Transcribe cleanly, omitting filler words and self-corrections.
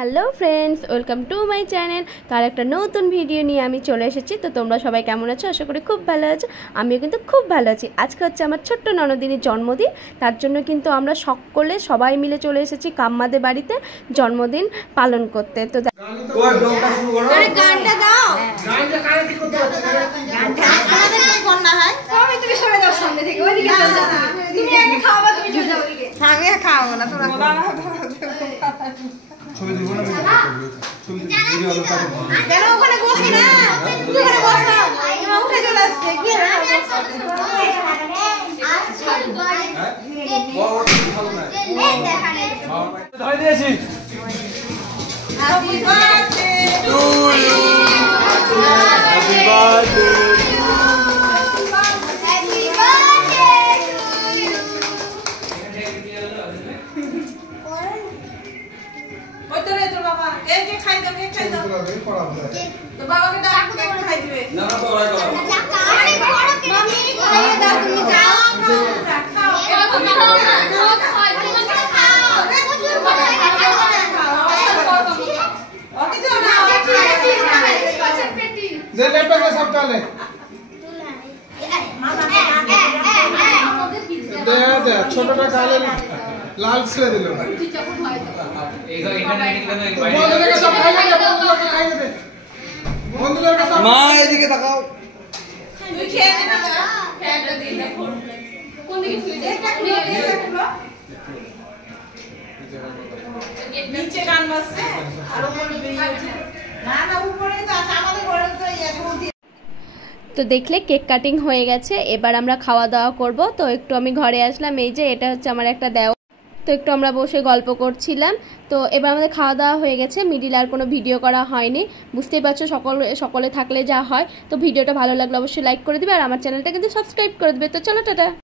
Hello friends, welcome to my channel. তার একটা নতুন ভিডিও নিয়ে আমি চলে এসেছি। তো তোমরা সবাই কেমন আছো? আশা করি খুব ভালো আছো। আমিও কিন্তু খুব ভালো আছি। আজকে হচ্ছে আমার ছোট্ট ননদিনীর জন্মদিন। তার জন্য কিন্তু আমরা সবাই মিলে চলে এসেছি কাম্মাদের বাড়িতে জন্মদিন পালন করতে। তো গানটা দাও, খাওয়াবো না তোরা ছবি দিব না ছবি ভিডিও আলো পাবো কেন ওখানে বসি না ওখানে বসো মা উঠে চলে আসছে কি ধরে দিয়েছি happy birthday to you happy birthday তো বাবাকে ডাক কেক খাই দিবে না না তো ওরাই করো আরে বড় মাম্মি খাইয়ে দাও তুমি যাও খাও খাও ওকে তো না দে ল্যাপটপে সব চলে দে ছোটটা কালে লাল ছেড়ে দিল এখানে বাইরে সব খাইয়ে দে মা এদিকে তাকাও তুই খেয়ে নে না ফ্যানটা দিয়ে দেখো কোন দিকে সুইচ এটা খুলো নিচে গান বাজছে আর উপরে বেরিয়ে ওঠে না না উপরে তো আছে আমাদের ঘরে তো এখন। তো দেখলে কেক কাটিং হয়ে গেছে, এবার আমরা খাওয়া দাওয়া করব। তো একটু আমি ঘরে আসলাম, এই যে এটা হচ্ছে আমার একটা দেওয়া। তো একটু আমরা বসে গল্প করছিলাম। তো এবার আমাদের খাওয়া দাওয়া হয়ে গেছে, মিডিল আর কোনো ভিডিও করা হয়নি। বুঝতেই পারছো সকলে থাকলে যা হয়। তো ভিডিওটা ভালো লাগলে অবশ্যই লাইক করে দিবে আর আমার চ্যানেলটা কিন্তু সাবস্ক্রাইব করে দিবে। তো চলো টাটা।